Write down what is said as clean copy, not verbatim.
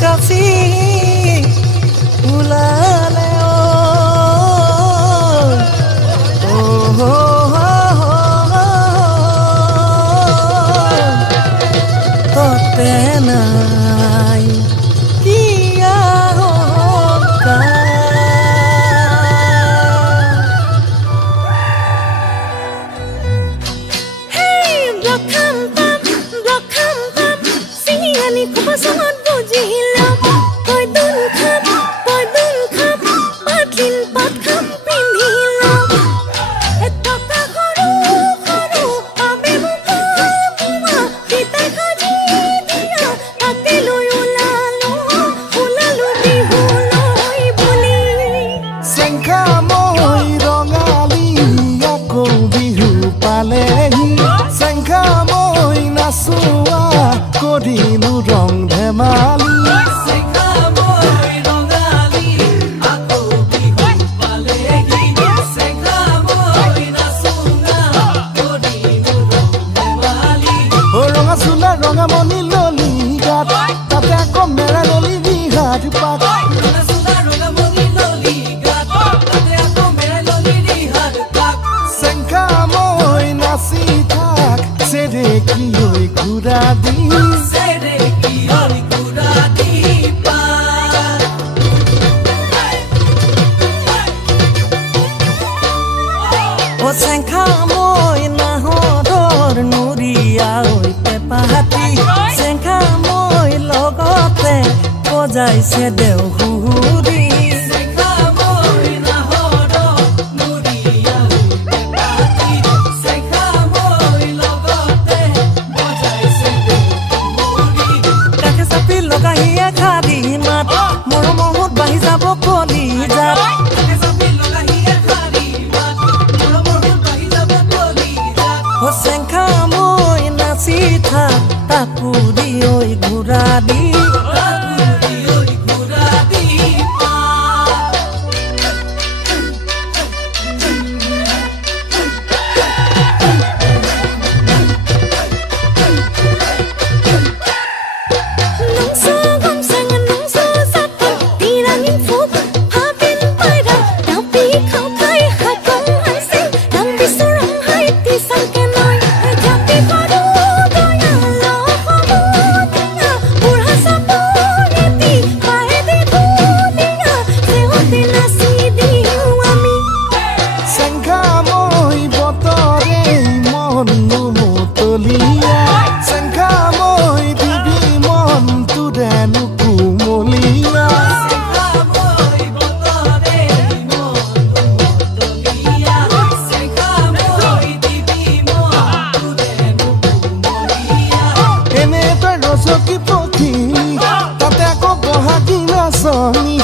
কাচি ওলালে ততে নাই কিয়া কৰিলো ৰং ধেমালি ৰঙা চোলা ৰঙা মণি ললি গাত তাতে আকৌ মেৰা ললি ৰিহাত পাত চেংকা মই নাচি থাক চেৰে কি হৈ ঘূৰা দি চেংকা মই নাহৰৰ নুৰিয়া ঐ পেপাহাতি চেংকা মই লগতে বজাইছে দেওহুৰি কাষে চাপি লগাহিয়ে খাৰি মাত মৰমত বাঢ়ি যাব কলি যাত চেংকা মই নাচি থাক তাকুৰি ঐ ঘূৰা দি Sony